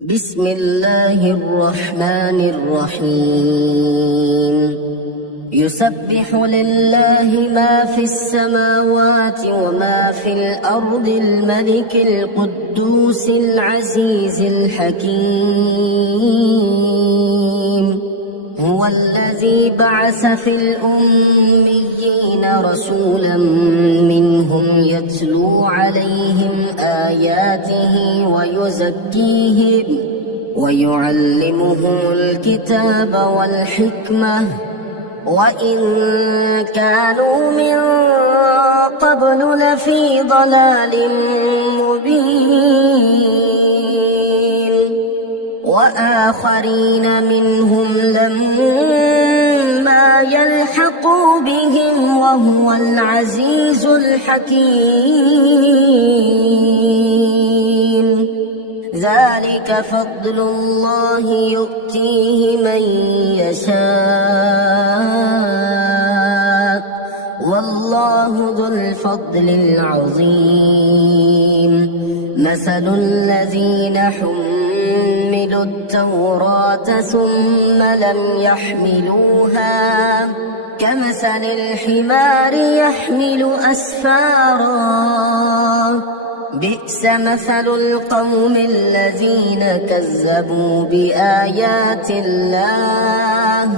بسم الله الرحمن الرحيم يسبح لله ما في السماوات وما في الأرض الملك القدوس العزيز الحكيم هو الذي بعث في الأميين رسولا منهم يتلو عليهم آياته ويزكيهم ويعلمهم الكتاب والحكمة وإن كانوا من قبل لفي ضلال مبين وآخرين منهم لما يلحقوا بهم وهو العزيز الحكيم ذلك فضل الله يؤتيه من يشاء والله ذو الفضل العظيم مثل الذين حملوا التوراة ثم لم يحملوها كمثل الحمار يحمل أسفارا بئس مثل القوم الذين كذبوا بآيات الله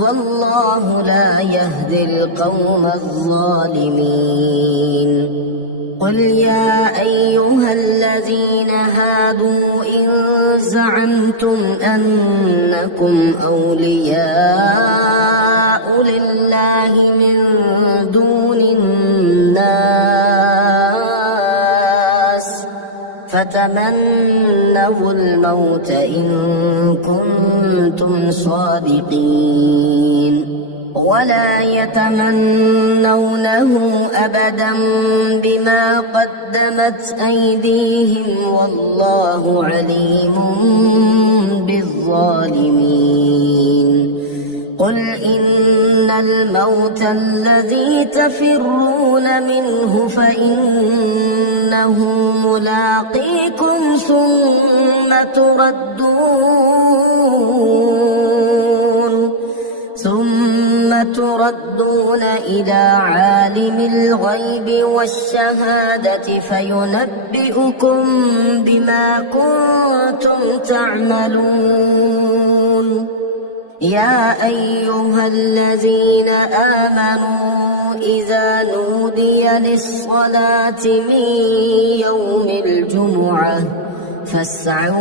والله لا يهدي القوم الظالمين قل يا أيها الذين هادوا إن زعمتم أنكم أولياء لله من دون الناس فتمنوا الموت إن كنتم صادقين ولا يتمنونه أبدا بما قدمت أيديهم والله عليم بالظالمين قل إن الموت الذي تفرون منه فإنه ملاقيكم ثم تردون إلى عالم الغيب والشهادة فينبئكم بما كنتم تعملون يا أيها الذين آمنوا إذا نودي للصلاة من يوم الجمعة فاسعوا